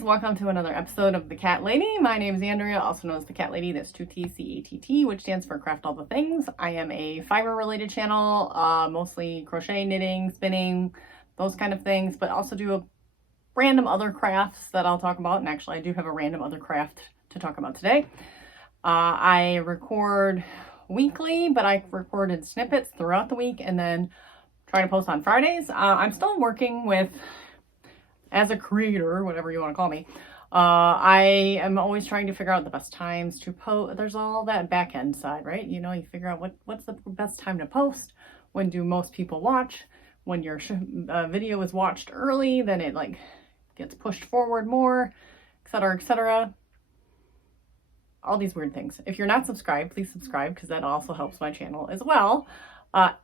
guys, welcome to another episode of The Cat Lady. My name is Andrea, also known as The Cat Lady. That's 2TCATT, which stands for Craft All the Things. I am a fiber related channel, mostly crochet, knitting, spinning, those kind of things, but also do a random other crafts that I'll talk about. And actually I do have a random other craft to talk about today. I record weekly, but I recorded snippets throughout the week and then try to post on Fridays. I'm still working with, as a creator, whatever you want to call me, I am always trying to figure out the best times to post. There's all that back end side, right? You know, you figure out what's the best time to post. When do most people watch? When your video is watched early, then it like gets pushed forward more, etc., etc. All these weird things. If you're not subscribed, please subscribe because that also helps my channel as well.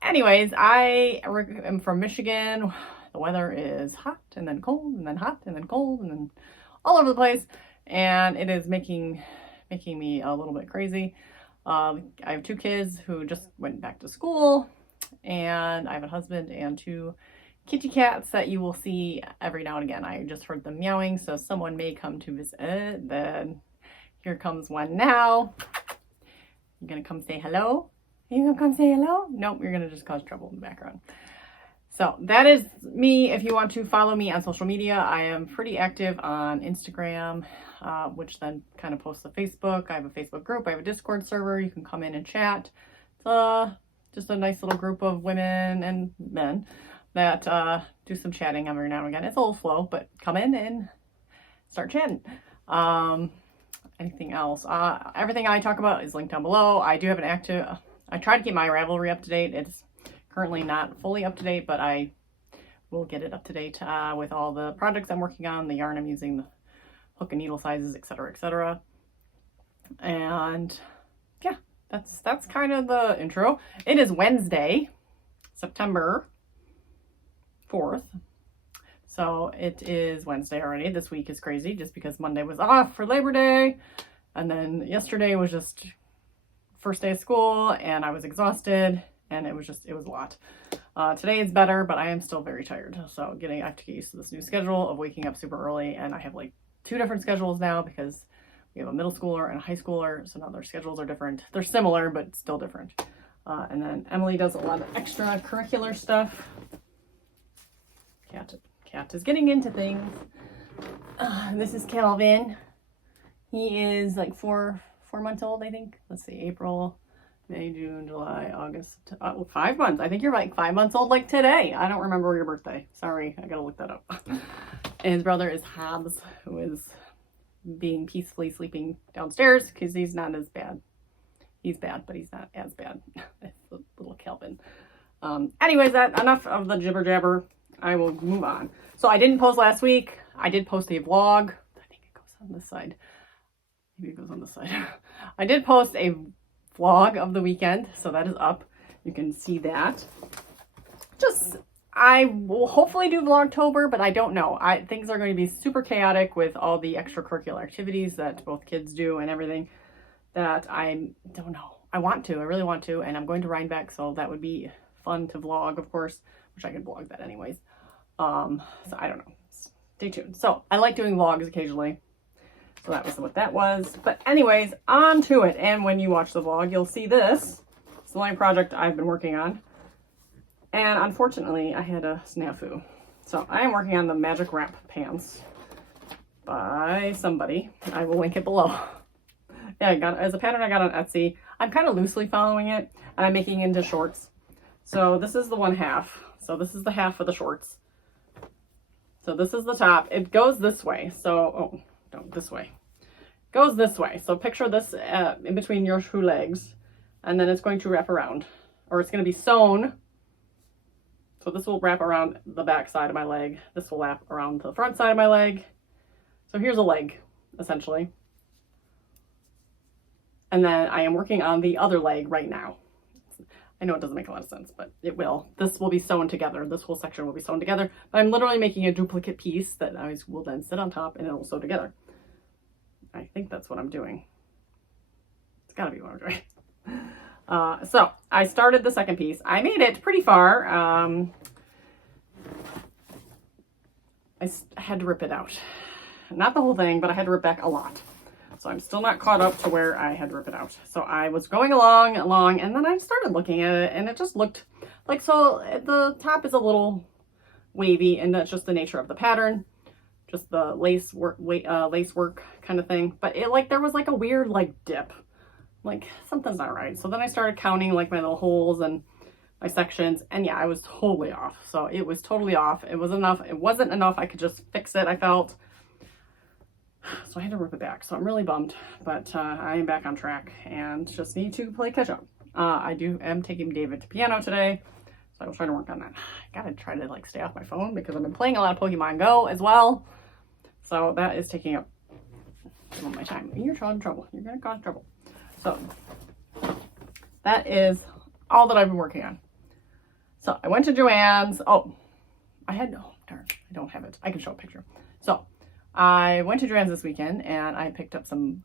Anyways, I am from Michigan. The weather is hot and then cold and then hot and then cold and then all over the place, and it is making me a little bit crazy. I have two kids who just went back to school, and I have a husband and two kitty cats that you will see every now and again. I just heard them meowing, so someone may come to visit. Then here comes one now. You're gonna come say hello? Are you gonna come say hello? Nope, you're gonna just cause trouble in the background. So that is me. If you want to follow me on social media, I am pretty active on Instagram, which then kind of posts to Facebook. I have a Facebook group. I have a Discord server. You can come in and chat. It's just a nice little group of women and men that do some chatting every now and again. It's a little slow, but come in and start chatting. Anything else? Everything I talk about is linked down below. I do have an active... I try to keep my Ravelry up to date. It's currently not fully up to date, but I will get it up to date with all the projects I'm working on, the yarn I'm using, the hook and needle sizes, etc., etc. And yeah, that's kind of the intro. It is Wednesday, September 4th. So it is Wednesday already. This week is crazy just because Monday was off for Labor Day, and then yesterday was just first day of school and I was exhausted. And it was a lot. Today is better, but I am still very tired. So I have to get used to this new schedule of waking up super early. And I have like two different schedules now because we have a middle schooler and a high schooler. So now their schedules are different. They're similar, but still different. And then Emily does a lot of extracurricular stuff. Cat is getting into things. This is Calvin. He is like four months old, I think. Let's see, April, May, June, July, August, 5 months. I think you're like 5 months old like today. I don't remember your birthday. Sorry, I gotta look that up. And his brother is Hobbs, who is being peacefully sleeping downstairs because he's not as bad. He's bad, but he's not as bad as the little Calvin. Anyways, enough of the jibber jabber. I will move on. So I didn't post last week. I did post a vlog. I think it goes on this side. Maybe it goes on this side. I did post a vlog of the weekend, so that is up. You can see that. I will hopefully do Vlogtober, but I don't know. Things are going to be super chaotic with all the extracurricular activities that both kids do and everything that I don't know. I really want to, and I'm going to Rhinebeck, so that would be fun to vlog, of course, which I could vlog that anyways. So I don't know. Stay tuned. So I like doing vlogs occasionally. So that was what that was. But anyways, on to it. And when you watch the vlog, you'll see this. It's the only project I've been working on. And unfortunately, I had a snafu. So I am working on the Magic Wrap Pants by somebody. I will link it below. Yeah, I got it as a pattern I got on Etsy. I'm kind of loosely following it, and I'm making it into shorts. So this is the one half. So this is the half of the shorts. So this is the top. It goes this way. So, this way. Goes this way. So picture this in between your two legs, and then it's going to wrap around, or it's going to be sewn. So this will wrap around the back side of my leg. This will wrap around the front side of my leg. So here's a leg, essentially. And then I am working on the other leg right now. I know it doesn't make a lot of sense, but it will. This will be sewn together. This whole section will be sewn together. But I'm literally making a duplicate piece that I will then sit on top and it will sew together. I think that's what I'm doing. It's gotta be what I'm doing. So I started the second piece. I made it pretty far. I had to rip it out. not the whole thing, but I had to rip back a lot. So I'm still not caught up to where I had to rip it out. So I was going along, and then I started looking at it, and it just looked like, so the top is a little wavy, and that's just the nature of the pattern, just the lace work kind of thing. But it, like, there was like a weird like dip, like something's not right. So then I started counting like my little holes and my sections, and yeah, I was totally off. So it was totally off. It wasn't enough. I could just fix it, I felt. So I had to rip it back. So I'm really bummed, but I am back on track and just need to play catch up. I am taking David to piano today, so I will try to work on that. I gotta try to like stay off my phone because I've been playing a lot of Pokemon Go as well. So that is taking up some of my time. You're in trouble. You're gonna cause trouble. So that is all that I've been working on. So I went to Joann's. Oh, darn, I don't have it. I can show a picture. So I went to Joann's this weekend and I picked up some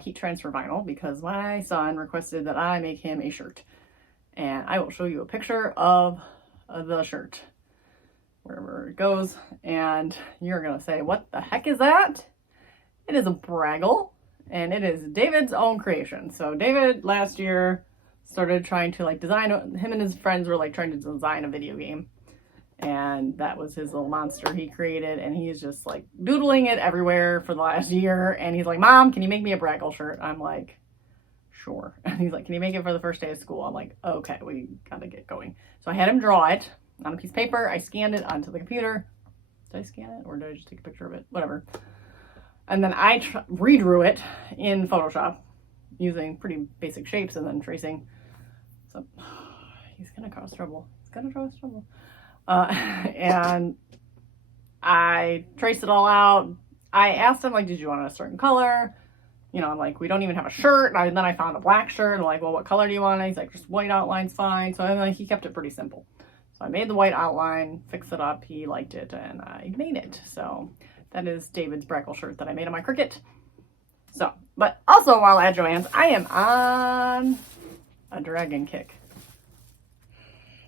heat transfer vinyl because my son requested that I make him a shirt. And I will show you a picture of the shirt, wherever it goes. And you're going to say, what the heck is that? It is a Bragel, and it is David's own creation. So David last year started trying to like design, him and his friends were like trying to design a video game. And that was his little monster he created, and he's just like doodling it everywhere for the last year. And he's like, Mom, can you make me a Bragel shirt? I'm like, sure. And he's like, can you make it for the first day of school? I'm like, okay, we gotta get going. So I had him draw it on a piece of paper. I scanned it onto the computer. Did I scan it, or did I just take a picture of it? Whatever. And then I redrew it in Photoshop using pretty basic shapes and then tracing. So he's gonna cause trouble. He's gonna cause trouble. And I traced it all out. I asked him, like, did you want a certain color? You know, I'm like, we don't even have a shirt. And then I found a black shirt. I'm like, well, what color do you want? And he's like, just white outline's fine. So then he kept it pretty simple. So I made the white outline, fixed it up. He liked it, and I made it. So that is David's Bragel shirt that I made on my Cricut. So, but also while at Joann's, I am on a dragon kick.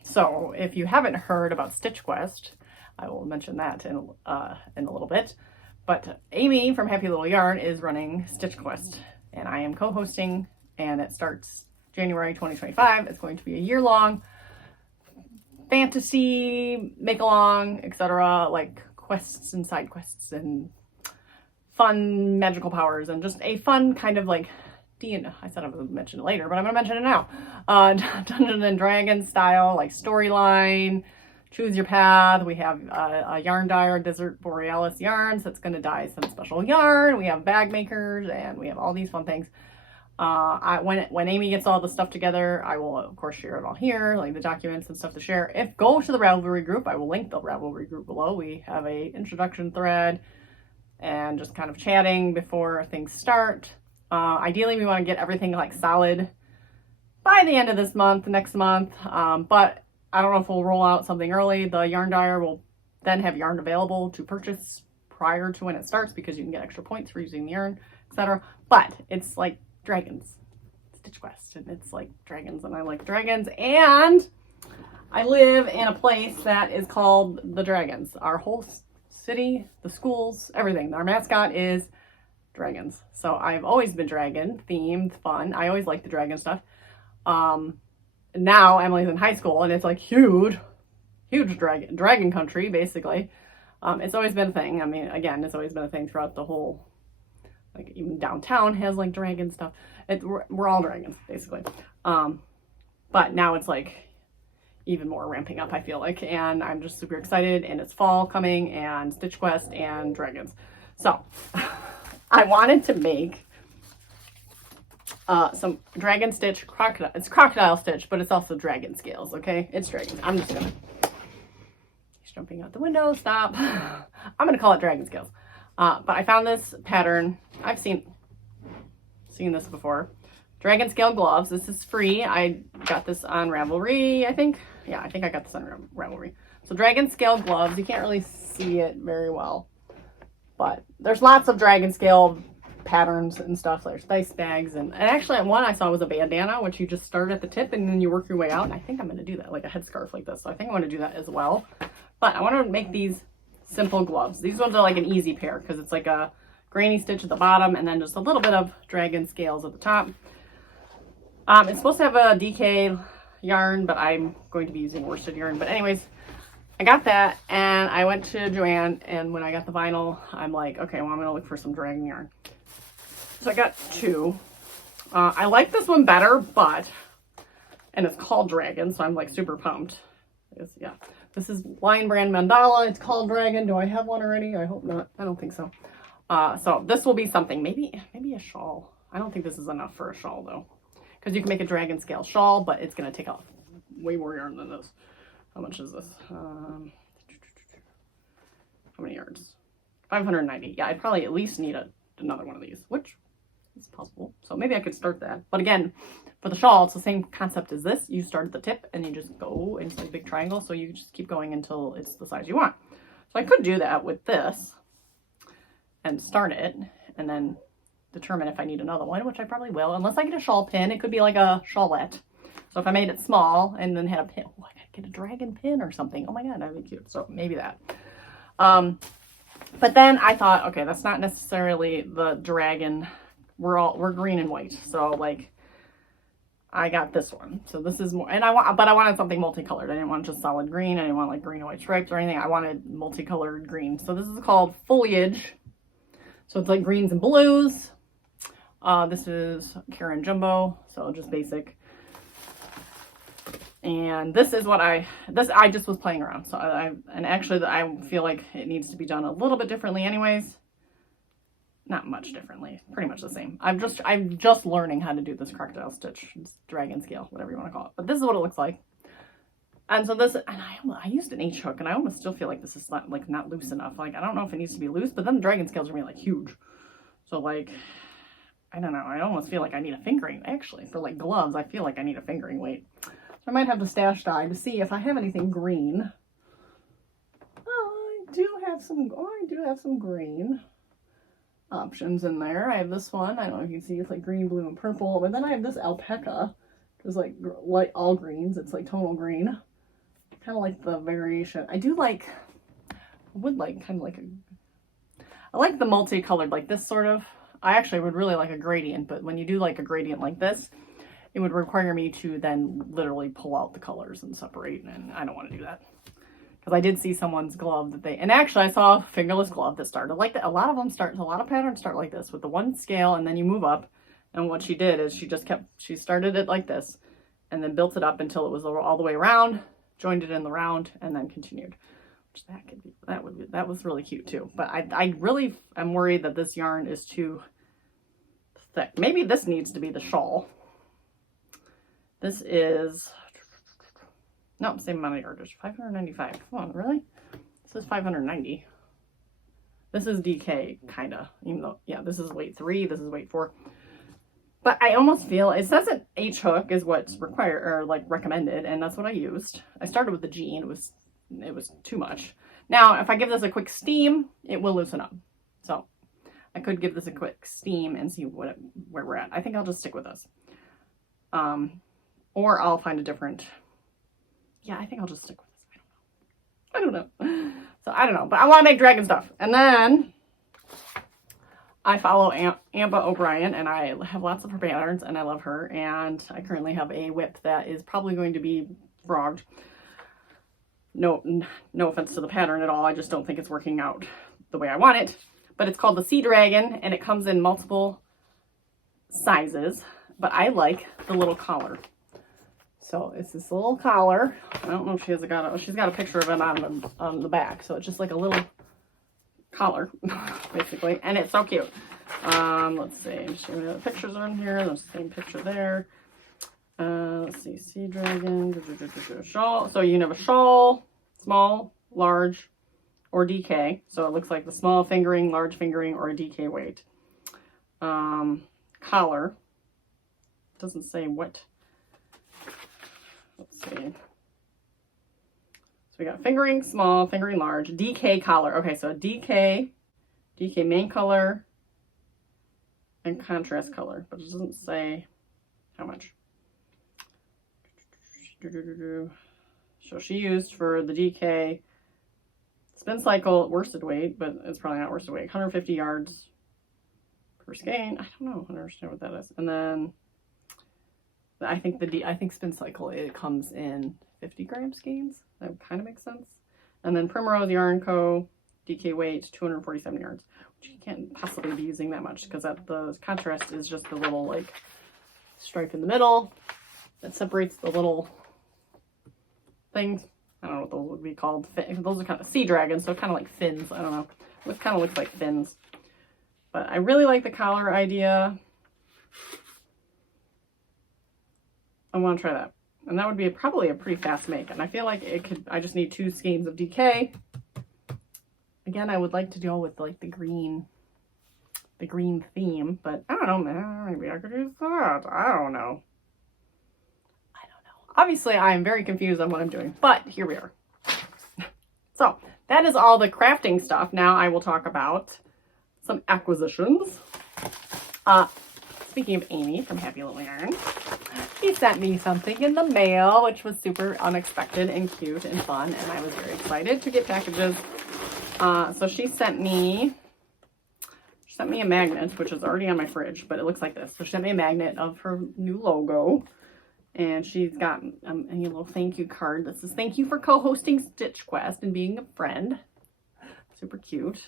So if you haven't heard about Stitch Quest, I will mention that in a little bit. But Amy from Happy Little Yarn is running Stitch Quest, and I am co-hosting, and it starts January 2025. It's going to be a year-long fantasy, make-along, etc., like quests and side quests and fun magical powers, and just a fun kind of like I said I would mention it later, but I'm gonna mention it now. Dungeons and Dragons style, like storyline, choose your path. We have a yarn dyer, Desert Borealis yarns, that's gonna dye some special yarn. We have bag makers, and we have all these fun things. When Amy gets all the stuff together, I will of course share it all here, like the documents and stuff to share. Go to the Ravelry group. I will link the Ravelry group below. We have a introduction thread and just kind of chatting before things start. Ideally, we want to get everything like solid by the end of this month, next month. But I don't know if we'll roll out something early. The yarn dyer will then have yarn available to purchase prior to when it starts, because you can get extra points for using the yarn, etc. But it's like dragons, Stitch Quest, and it's like dragons, and I like dragons, and I live in a place that is called the Dragons. Our whole city, the schools, everything. Our mascot is dragons. So I've always been dragon themed, fun. I always like the dragon stuff. Now Emily's in high school, and it's like huge dragon country, basically. It's always been a thing. I mean, again, it's always been a thing throughout the whole, like even downtown has like dragon stuff. We're all dragons, basically. But now it's like even more ramping up, I feel like, and I'm just super excited, and it's fall coming, and Stitch Quest and dragons. So I wanted to make some dragon stitch crocodile. It's crocodile stitch, but it's also dragon scales, okay? It's dragon. I'm just gonna, he's jumping out the window, stop. I'm gonna call it dragon scales. But I found this pattern. I've seen this before. Dragon scale gloves. This is free. I got this on Ravelry, I think. Yeah, I think I got this on Ravelry. So dragon scale gloves. You can't really see it very well, but there's lots of dragon scale patterns and stuff. There's dice bags, and actually one I saw was a bandana, which you just start at the tip and then you work your way out. And I think I'm going to do that, like a headscarf like this. So I think I want to do that as well. But I want to make these simple gloves. These ones are like an easy pair because it's like a granny stitch at the bottom and then just a little bit of dragon scales at the top. It's supposed to have a DK yarn, but I'm going to be using worsted yarn. But anyways, I got that and I went to Joann, and when I got the vinyl, I'm like, okay, well, I'm going to look for some dragon yarn. So I got two. I like this one better, and it's called Dragon, so I'm like super pumped. Yeah, this is Lion Brand Mandala. It's called Dragon. Do I have one already? I hope not. I don't think so. So this will be something, maybe a shawl. I don't think this is enough for a shawl though, because you can make a dragon scale shawl, but it's going to take off way more yarn than this. How much is this? How many yards? 590. Yeah, I'd probably at least need another one of these, which is possible. So maybe I could start that. But again, for the shawl, it's the same concept as this. You start at the tip and you just go into a big triangle. So you just keep going until it's the size you want. So I could do that with this and start it and then determine if I need another one, which I probably will, unless I get a shawl pin. It could be like a shawlette. So if I made it small and then had a pin, oh, I could get a dragon pin or something. Oh my God, that'd be cute. So maybe that. But then I thought, okay, that's not necessarily the dragon. We're green and white. So like, I got this one. So this is more, and I wanted something multicolored. I didn't want just solid green. I didn't want like green and white stripes or anything. I wanted multicolored green. So this is called Foliage. So it's like greens and blues. This is Karen Jumbo. So just basic. And this is what I just was playing around. So actually I feel like it needs to be done a little bit differently anyways. Not much differently, pretty much the same. I'm just learning how to do this crocodile stitch, dragon scale, whatever you want to call it. But this is what it looks like. And so this, and I used an H hook, and I almost still feel like this is not loose enough. Like, I don't know if it needs to be loose, but then the dragon scales are gonna be like huge. So like, I don't know. I almost feel like I need a fingering. Actually, for like gloves, I feel like I need a fingering weight. So I might have to stash die to see if I have anything green. Oh, I do have some green options in there. I have this one. I don't know if you can see, it's like green, blue, and purple. But then I have this alpaca. It's like light all greens. It's like tonal green. Kind of like the variation. I like the multicolored, like this sort of. I actually would really like a gradient, but when you do like a gradient like this, it would require me to then literally pull out the colors and separate, and I don't want to do that. Because I did see someone's glove and actually I saw a fingerless glove that started like that. A lot of patterns start like this with the one scale, and then you move up. And what she did is she started it like this and then built it up until it was all the way around, joined it in the round, and then continued. Which that was really cute too. But I really am worried that this yarn is too thick. Maybe this needs to be the shawl. This is, no, same amount of yardage, 595. Come on, really? This is 590. This is DK, kind of, even though, yeah, this is weight 3, this is weight 4. But I almost feel, it says an H hook is what's required, or like recommended, and that's what I used. I started with the G, and it was too much. Now, if I give this a quick steam, it will loosen up. So I could give this a quick steam and see where we're at. I think I'll just stick with this. Or I'll find a different, yeah, I think I'll just stick with this. I don't know. So I don't know, but I want to make dragon stuff. And then I follow Amba O'Brien, and I have lots of her patterns, and I love her. And I currently have a whip that is probably going to be frogged. No offense to the pattern at all. I just don't think it's working out the way I want it. But it's called the Sea Dragon, and it comes in multiple sizes. But I like the little collar. So it's this little collar. I don't know if she's got a picture of it on the back. So it's just like a little collar, basically, and it's so cute. Let's see, the pictures are in here. There's the same picture there. Let's see, Sea Dragon, shawl. So you can have a shawl, small, large, or DK. So it looks like the small fingering, large fingering, or a DK weight. Collar. Doesn't say what. Let's see. So we got fingering small, fingering large, DK collar. Okay, so a DK main color, and contrast color, but it doesn't say how much. So she used for the DK spin cycle worsted weight, but it's probably not worsted weight. 150 yards per skein. I don't know. I don't understand what that is. And then I think spin cycle, it comes in 50 gram skeins. That kind of makes sense. And then Primrose Yarn Co. DK weight 247 yards, which you can't possibly be using that much because the contrast is just the little like stripe in the middle that separates the little things. I don't know what those would be called. Those are kind of sea dragons, so kind of like fins. I don't know. It kind of looks like fins. But I really like the collar idea. I want to try that. And that would be probably a pretty fast make. And I feel like I just need 2 skeins of DK. Again, I would like to go with like the green theme, but I don't know, man. Maybe I could use that. I don't know. Obviously, I am very confused on what I'm doing, but here we are. So that is all the crafting stuff. Now I will talk about some acquisitions. Speaking of Amy from Happy Little Yarn, she sent me something in the mail, which was super unexpected and cute and fun, and I was very excited to get packages. So she sent me a magnet, which is already on my fridge, but it looks like this. So she sent me a magnet of her new logo, and she's got a little thank you card that says, "Thank you for co-hosting Stitch Quest and being a friend." Super cute.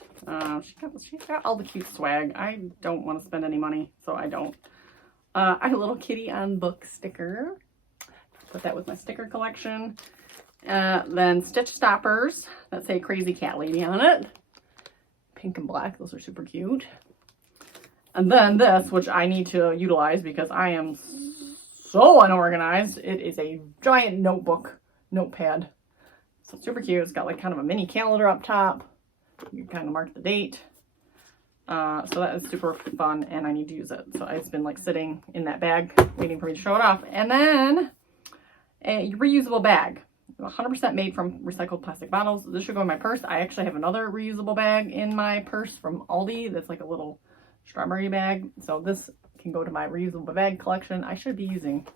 She's got all the cute swag. I don't want to spend any money, so I don't. I have a little kitty on book sticker. Put that with my sticker collection. Then stitch stoppers that say Crazy Cat Lady on it. Pink and black. Those are super cute. And then this, which I need to utilize because I am so unorganized. It is a giant notepad. So super cute. It's got like kind of a mini calendar up top. You can kind of mark the date. So that is super fun and I need to use it. So it's been like sitting in that bag waiting for me to show it off. And then a reusable bag. 100% made from recycled plastic bottles. This should go in my purse. I actually have another reusable bag in my purse from Aldi. That's like a little strawberry bag. So this can go to my reusable bag collection. I should be using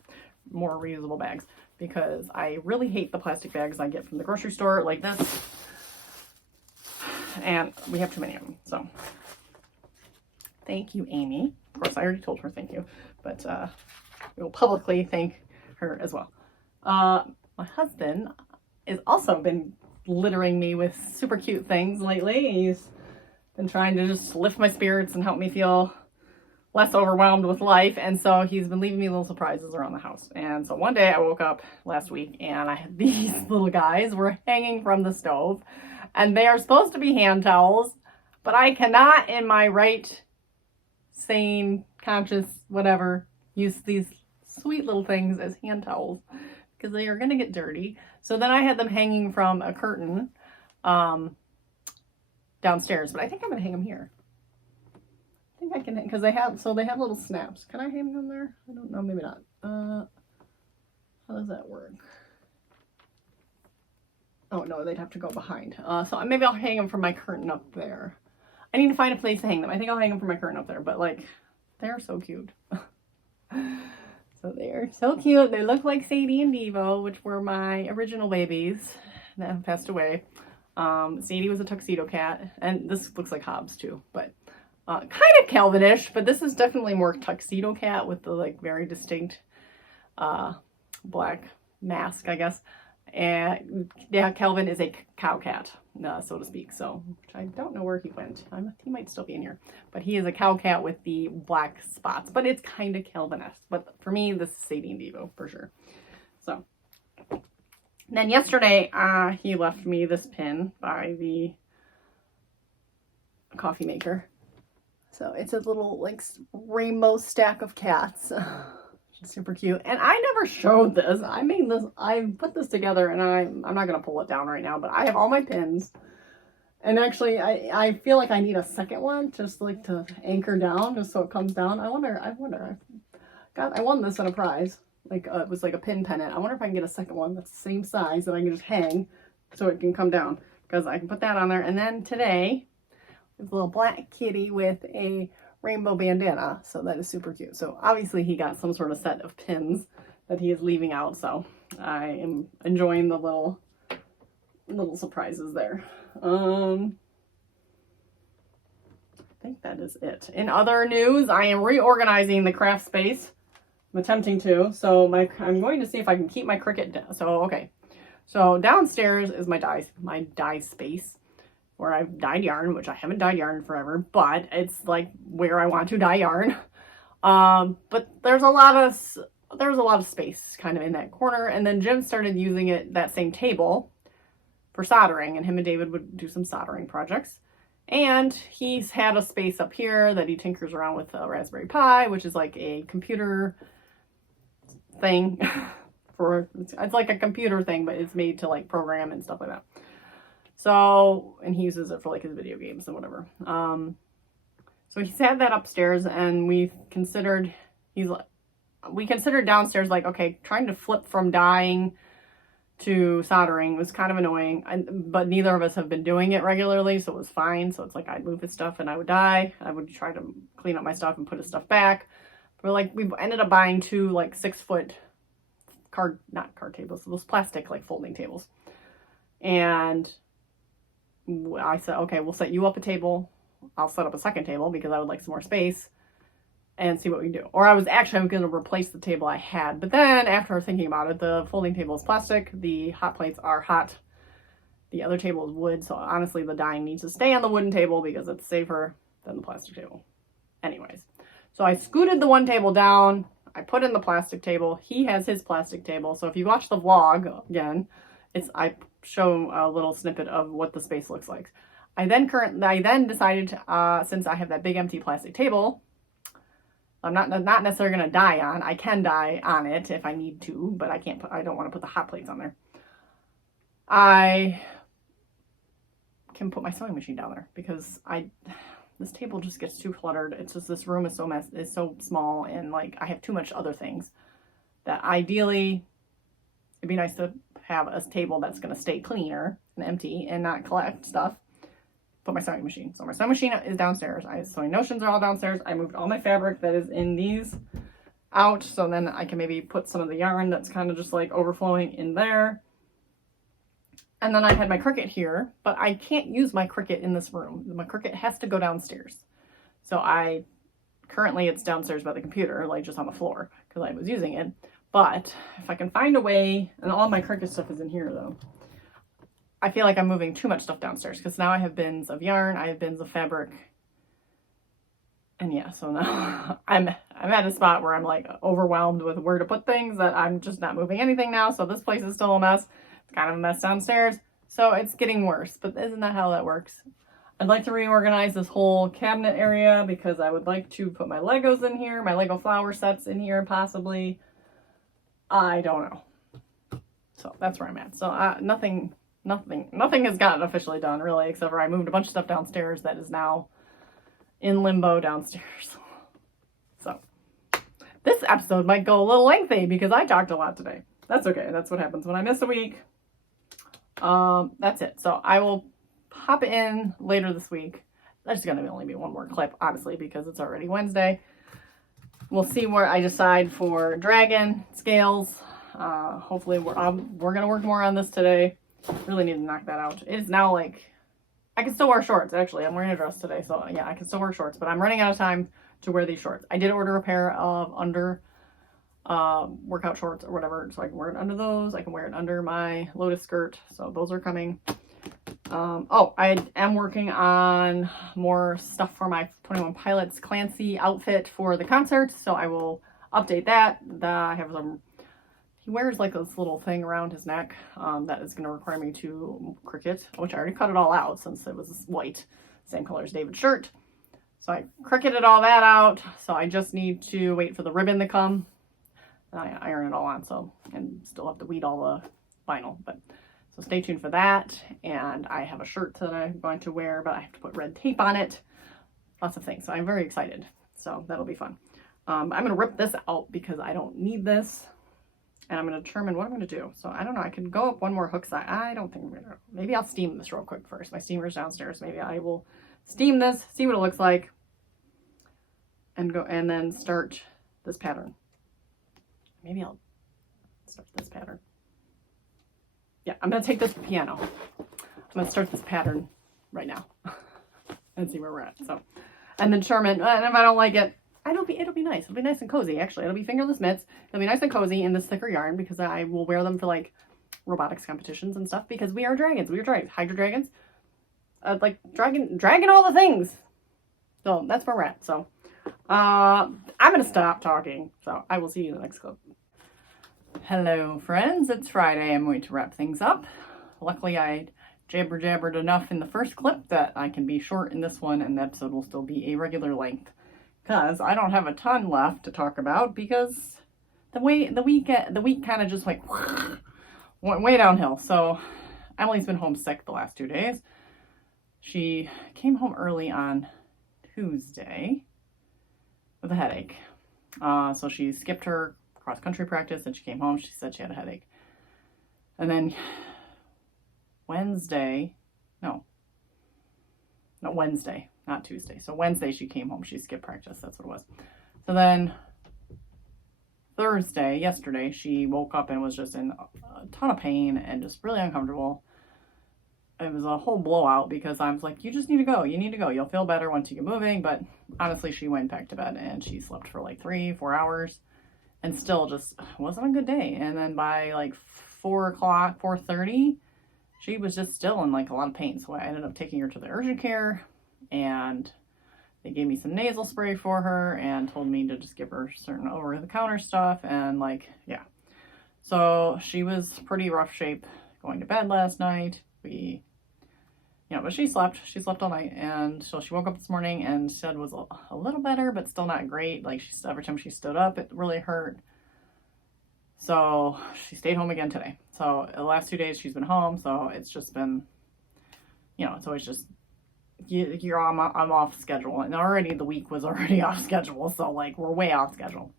more reusable bags because I really hate the plastic bags I get from the grocery store like this. And we have too many of them. So thank you, Amy. Of course, I already told her thank you, but we will publicly thank her as well. My husband has also been littering me with super cute things lately. He's been trying to just lift my spirits and help me feel less overwhelmed with life. And so he's been leaving me little surprises around the house. And so one day I woke up last week and I had these little guys were hanging from the stove and they are supposed to be hand towels, but I cannot in my right, sane, conscious, whatever, use these sweet little things as hand towels because they are going to get dirty. So then I had them hanging from a curtain downstairs, but I think I'm going to hang them here. I think I can, because they have little snaps. Can I hang them there? I don't know, maybe not. How does that work? Oh no, they'd have to go behind. So maybe I'll hang them from my curtain up there. I need to find a place to hang them. I think I'll hang them from my curtain up there, but like, they're so cute. So they're so cute. They look like Sadie and Devo, which were my original babies that have passed away. Sadie was a tuxedo cat, and this looks like Hobbs too, but kind of Calvinish, but this is definitely more tuxedo cat with the like very distinct black mask, I guess. And yeah, Calvin is a cow cat, so to speak. So I don't know where he went. He might still be in here, but he is a cow cat with the black spots. But it's kind of Calvinesque. But for me, this is Sadie and Devo for sure. So then yesterday, he left me this pin by the coffee maker. So it's a little like rainbow stack of cats. Super cute. And I never showed this. I made this, I put this together and I'm not going to pull it down right now, but I have all my pins. And actually I feel like I need a second one just like to anchor down just so it comes down. I wonder, I won this on a prize. Like it was like a pin pennant. I wonder if I can get a second one that's the same size that I can just hang so it can come down because I can put that on there. And then today, there's a little black kitty with a rainbow bandana, so that is super cute. So obviously he got some sort of set of pins that he is leaving out, so I am enjoying the little little surprises there. I think that is it. In other news, I am reorganizing the craft space. I'm attempting to. So I'm going to see if I can keep my Cricut down. So, okay. So downstairs is my dye space where I've dyed yarn, which I haven't dyed yarn forever, but it's like where I want to dye yarn. But there's a lot of space kind of in that corner. And then Jim started using that same table for soldering, and him and David would do some soldering projects. And he's had a space up here that he tinkers around with a Raspberry Pi, which is like a computer thing. It's like a computer thing, but it's made to like program and stuff like that. So, and he uses it for like his video games and whatever. So he's had that upstairs, and we considered downstairs, like, okay, trying to flip from dyeing to soldering was kind of annoying, but neither of us have been doing it regularly, so it was fine. So it's like I'd move his stuff and I would dye. I would try to clean up my stuff and put his stuff back. But like we ended up buying 2 like 6-foot not card tables, those plastic like folding tables. And I said, okay, we'll set you up a table. I'll set up a second table because I would like some more space and see what we can do. Or I'm going to replace the table I had. But then after thinking about it, the folding table is plastic. The hot plates are hot. The other table is wood. So honestly, the dyeing needs to stay on the wooden table because it's safer than the plastic table. Anyways, so I scooted the one table down. I put in the plastic table. He has his plastic table. So if you watch the vlog again, I show a little snippet of what the space looks like. I then decided, since I have that big empty plastic table, I'm not necessarily going to dye on. I can dye on it if I need to, but I don't want to put the hot plates on there. I can put my sewing machine down there because this table just gets too cluttered. It's just, this room is so small, and like I have too much other things that ideally it'd be nice to have a table that's going to stay cleaner and empty and not collect stuff. Put my sewing machine. So my sewing machine is downstairs. Sewing notions are all downstairs. I moved all my fabric that is in these out, so then I can maybe put some of the yarn that's kind of just like overflowing in there. And then I had my Cricut here, but I can't use my Cricut in this room. My Cricut has to go downstairs. So currently it's downstairs by the computer, like just on the floor, because I was using it. But if I can find a way, and all my Cricut stuff is in here though, I feel like I'm moving too much stuff downstairs because now I have bins of yarn, I have bins of fabric. And yeah, so now I'm at a spot where I'm like overwhelmed with where to put things that I'm just not moving anything now. So this place is still a mess. It's kind of a mess downstairs. So it's getting worse, but isn't that how that works? I'd like to reorganize this whole cabinet area because I would like to put my Legos in here, my Lego flower sets in here possibly. I don't know. So that's where I'm at. So nothing has gotten officially done really, except for I moved a bunch of stuff downstairs that is now in limbo downstairs. So this episode might go a little lengthy because I talked a lot today. That's okay. That's what happens when I miss a week. That's it. So I will pop in later this week. There's going to only be one more clip, honestly, because it's already Wednesday. We'll see where I decide for dragon scales. Hopefully we're going to work more on this today. Really need to knock that out. It's now like, I can still wear shorts, actually. I'm wearing a dress today, so yeah, I can still wear shorts, but I'm running out of time to wear these shorts. I did order a pair of under workout shorts or whatever, so I can wear it under those. I can wear it under my Lotus skirt, so those are coming. I am working on more stuff for my 21 Pilots Clancy outfit for the concert, so I will update that. I have some, he wears like this little thing around his neck that is going to require me to Cricut, which I already cut it all out since it was white, same color as David's shirt. So I Cricutted all that out, so I just need to wait for the ribbon to come. And I iron it all on, so, and still have to weed all the vinyl, but so stay tuned for that. And I have a shirt that I'm going to wear, but I have to put red tape on it. Lots of things. So I'm very excited. So that'll be fun. I'm going to rip this out because I don't need this. And I'm going to determine what I'm going to do. So I don't know. I can go up one more hook side. I don't think I'm going to. Maybe I'll steam this real quick first. My steamer's downstairs. Maybe I will steam this, see what it looks like, and go and then start this pattern. Maybe I'll start this pattern. yeah, I'm going to take this piano. I'm going to start this pattern right now and see where we're at. So, and then determine, and if I don't like it, it'll be nice. It'll be nice and cozy, actually. It'll be fingerless mitts. It'll be nice and cozy in this thicker yarn because I will wear them for like robotics competitions and stuff because we are dragons. We are dragons. Hydra dragons. Like dragon all the things. So that's where we're at. So I'm going to stop talking. So I will see you in the next clip. Hello, friends. It's Friday. I'm going to wrap things up. Luckily, I jabbered enough in the first clip that I can be short in this one and the episode will still be a regular length. Because I don't have a ton left to talk about because the week kind of just like went way downhill. So Emily's been homesick the last 2 days. She came home early on Tuesday with a headache. So she skipped her cross-country practice and she came home. She said she had a headache. And then Wednesday, not Tuesday. So Wednesday she came home. She skipped practice. That's what it was. So then Thursday, yesterday, she woke up and was just in a ton of pain and just really uncomfortable. It was a whole blowout because I was like, you just need to go. You need to go. You'll feel better once you get moving. But honestly, she went back to bed and she slept for like 3-4 hours and still just wasn't a good day. And then by like 4 o'clock, 4:30, she was just still in like a lot of pain. So I ended up taking her to the urgent care and they gave me some nasal spray for her and told me to just give her certain over-the-counter stuff and like, yeah. So she was pretty rough shape going to bed last night. But she slept all night, and so she woke up this morning and said was a little better, but still not great. Like every time she stood up, it really hurt. So she stayed home again today. So the last 2 days she's been home. So it's just been, it's always just I'm off schedule, and already the week was already off schedule. So like we're way off schedule.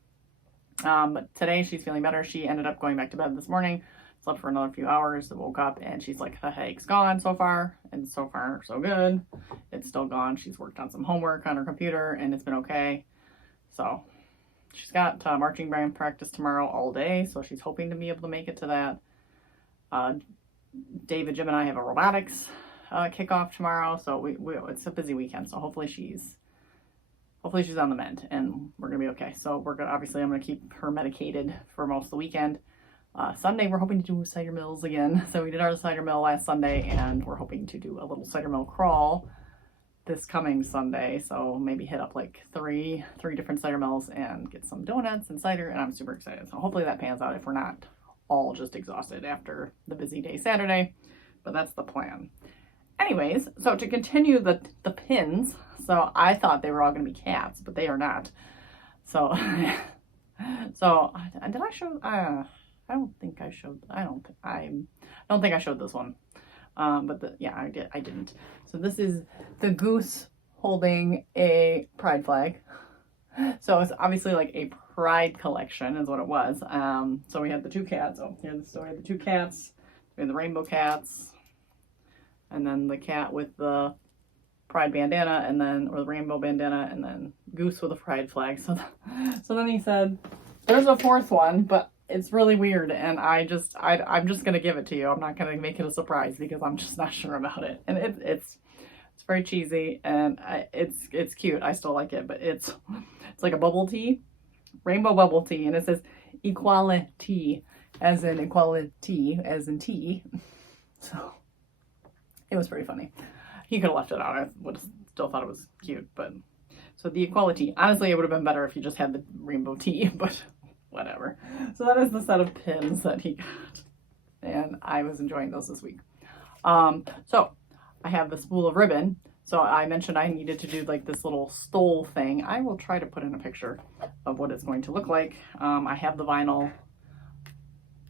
But today she's feeling better. She ended up going back to bed this morning. Slept for another few hours, woke up, and she's like, the headache's gone so far, and so far, so good. It's still gone. She's worked on some homework on her computer, and it's been okay. So she's got marching band practice tomorrow all day, so she's hoping to be able to make it to that. David, Jim, and I have a robotics kickoff tomorrow, so it's a busy weekend, so hopefully she's on the mend, and we're going to be okay. So I'm going to keep her medicated for most of the weekend. Sunday, we're hoping to do cider mills again. So we did our cider mill last Sunday, and we're hoping to do a little cider mill crawl this coming Sunday. So maybe hit up like three different cider mills and get some donuts and cider, and I'm super excited. So hopefully that pans out if we're not all just exhausted after the busy day Saturday, but that's the plan. Anyways, so to continue the pins, so I thought they were all going to be cats, but they are not. So, did I show, I don't think I showed this one. But I didn't. So this is the goose holding a pride flag. So it's obviously like a pride collection is what it was. So we had the two cats. We had the two cats. We had the rainbow cats. And then the cat with the pride bandana or the rainbow bandana, and then goose with a pride flag. So then he said, there's a fourth one, but it's really weird, and I'm just gonna give it to you. I'm not gonna make it a surprise because I'm just not sure about it. And it's very cheesy, and it's cute. I still like it, but it's like a bubble tea, rainbow bubble tea, and it says equality as in equality as in tea. So it was pretty funny. He could have left it out. I would have still thought it was cute, but so the equality. Honestly, it would have been better if you just had the rainbow tea, but whatever. So that is the set of pins that he got, and I was enjoying those this week. So I have the spool of ribbon. So I mentioned I needed to do like this little stole thing. I will try to put in a picture of what it's going to look like. I have the vinyl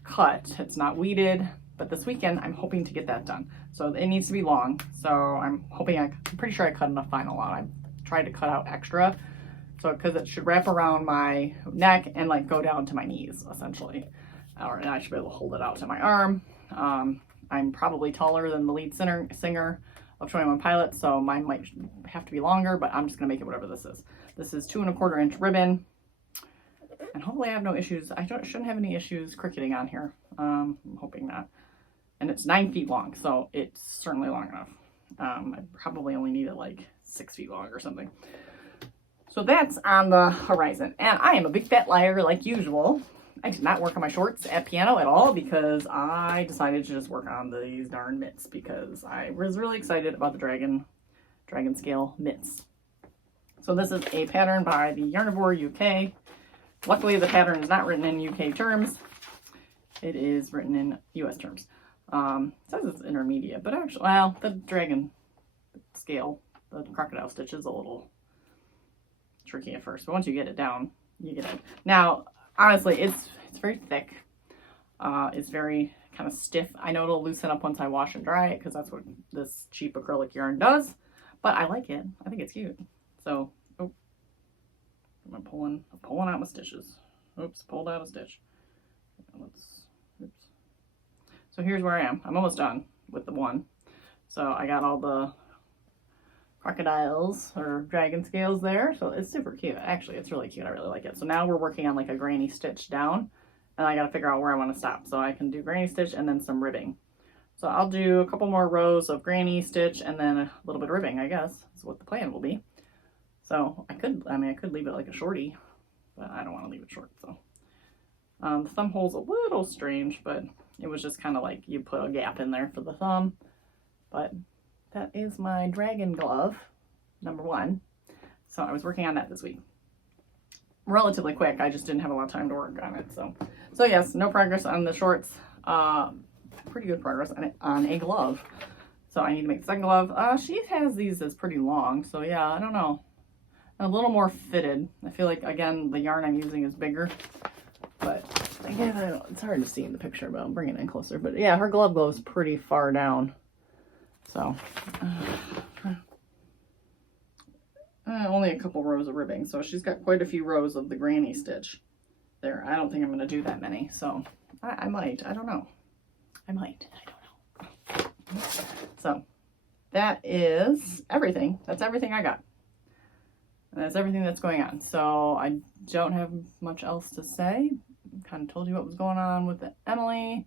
cut. It's not weeded, but this weekend I'm hoping to get that done. So it needs to be long. So I'm pretty sure I cut enough vinyl out. I tried to cut out extra. So, because it should wrap around my neck and like go down to my knees, essentially. And I should be able to hold it out to my arm. I'm probably taller than the lead singer of 21 Pilots, so mine might have to be longer, but I'm just gonna make it whatever this is. This is 2 1/4 inch ribbon. And hopefully I have no issues. Shouldn't have any issues cricketing on here. I'm hoping not. and it's 9 feet long, so it's certainly long enough. I probably only need it like 6 feet long or something. So that's on the horizon, and I am a big fat liar like usual. I did not work on my shorts at piano at all because I decided to just work on these darn mitts because I was really excited about the dragon scale mitts. So this is a pattern by the Yarnivore UK. Luckily the pattern is not written in UK terms. It is written in US terms. It says it's intermediate, but actually, well, the dragon scale, the crocodile stitch is a little tricky at first, but once you get it down, you get it. Now, honestly, it's very thick. It's very kind of stiff. I know it'll loosen up once I wash and dry it because that's what this cheap acrylic yarn does, but I like it. I think it's cute. So, oh, I'm pulling out my stitches. Oops, pulled out a stitch. Oops. So here's where I am. I'm almost done with the one. So I got all the crocodiles or dragon scales there. So it's super cute. Actually, it's really cute. I really like it. So now we're working on like a granny stitch down, and I got to figure out where I want to stop. So I can do granny stitch and then some ribbing. So I'll do a couple more rows of granny stitch and then a little bit of ribbing, I guess. That's what the plan will be. So I could leave it like a shorty, but I don't want to leave it short. So the thumb hole's a little strange, but it was just kind of like you put a gap in there for the thumb. But that is my dragon glove, number 1. So I was working on that this week. Relatively quick, I just didn't have a lot of time to work on it. So yes, no progress on the shorts. Pretty good progress on a glove. So I need to make the second glove. She has these as pretty long, so yeah, I don't know. A little more fitted. I feel like, again, the yarn I'm using is bigger, but again, it's hard to see in the picture, but I'll bring it in closer. But yeah, her glove goes pretty far down. So only a couple rows of ribbing, so she's got quite a few rows of the granny stitch there. I don't think I'm going to do that many, so I might. I don't know. I don't know. So that is everything. That's everything I got. And that's everything that's going on. So I don't have much else to say. Kind of told you what was going on with Emily.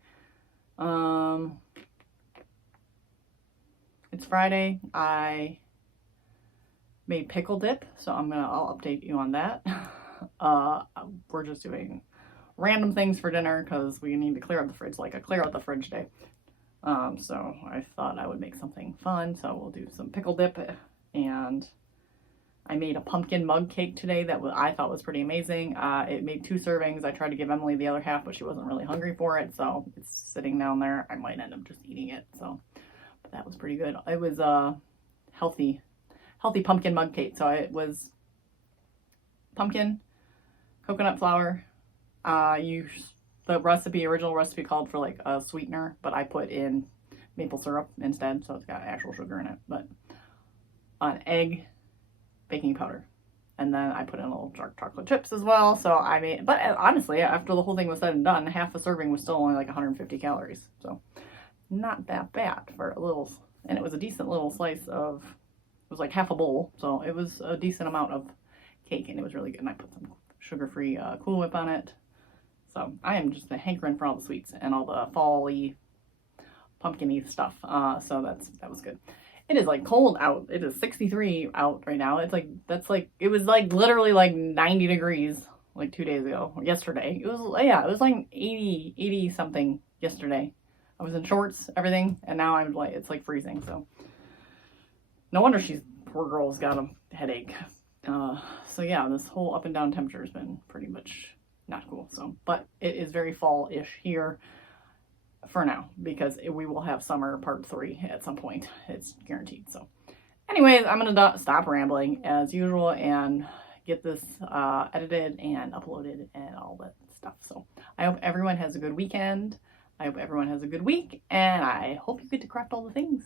It's Friday. I made pickle dip, so I'll update you on that. We're just doing random things for dinner because we need to clear out the fridge, like a clear out the fridge day. So I thought I would make something fun. So we'll do some pickle dip, and I made a pumpkin mug cake today that I thought was pretty amazing. It made 2 servings. I tried to give Emily the other half, but she wasn't really hungry for it, so it's sitting down there. I might end up just eating it. So, but that was pretty good. It was a healthy pumpkin mug cake. So it was pumpkin, coconut flour. The original recipe called for like a sweetener, but I put in maple syrup instead, so it's got actual sugar in it. But an egg, baking powder, and then I put in a little dark chocolate chips as well. So I made, but honestly, after the whole thing was said and done, half a serving was still only like 150 calories. So not that bad for a little, and it was a decent little slice of, it was like half a bowl. So it was a decent amount of cake, and it was really good. And I put some sugar-free Cool Whip on it. So I am just hankering for all the sweets and all the fall-y, pumpkin-y stuff. So that was good. It is like cold out. It is 63 out right now. It's like, it was like literally like 90 degrees like 2 days ago, yesterday. It was like 80 something yesterday. I was in shorts, everything, and now I'm like, it's like freezing. So no wonder poor girl's got a headache. So yeah, this whole up and down temperature has been pretty much not cool. So, but it is very fall-ish here for now, because we will have summer part 3 at some point. It's guaranteed. So anyways, I'm gonna stop rambling as usual and get this edited and uploaded and all that stuff. So I hope everyone has a good weekend. I hope everyone has a good week, and I hope you get to craft all the things.